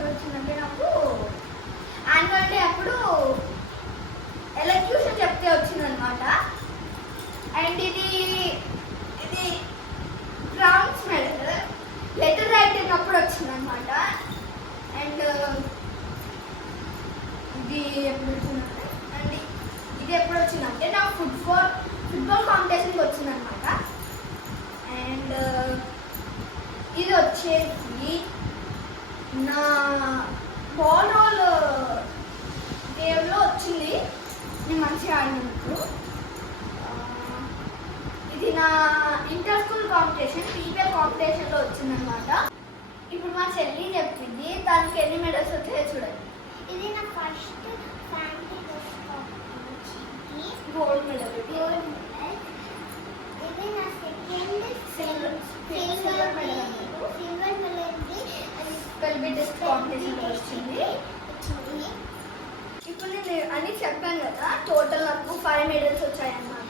ఎప్పుడు వచ్చిందంటే నాకు యాన్యువల్ డే అప్పుడు ఎలక్యూషన్ చెప్తే వచ్చిందనమాట. అండ్ ఇది బ్రౌన్స్ మెడల్ లెటర్ రైటింగ్ అప్పుడు వచ్చిందనమాట. అండ్ ఇది ఎప్పుడు వచ్చిందంటే ఇది ఎప్పుడు వచ్చిందంటే నా ఫుట్బాల్ కాంపిటీషన్కి వచ్చిందనమాట. అండ్ ఇది వచ్చేసి నా బాల్ రోల్ గేమ్లో వచ్చింది, నేను మంచిగా ఆడినందుకు. ఇది నా ఇంటర్ స్కూల్ కాంపిటీషన్ పీపీఎల్ కాంపిటీషన్లో వచ్చిందనమాట. ఇప్పుడు మా చెల్లి చెప్పింది దానికి ఎన్ని మెడల్స్ వచ్చాయో చూడండి. ఇది నా ఫస్ట్ ఫ్యామిలీ గోల్డ్ మెడల్. ఇది నా సెకండ్ సిల్వర్ మెడల్. పెల్బిటిస్ట్ కాంపిటీషన్లో వచ్చింది. ఇప్పుడు నేను అన్ని చెప్పాను కదా, టోటల్ నాకు 5 మెడల్స్ వచ్చాయన్నమాట.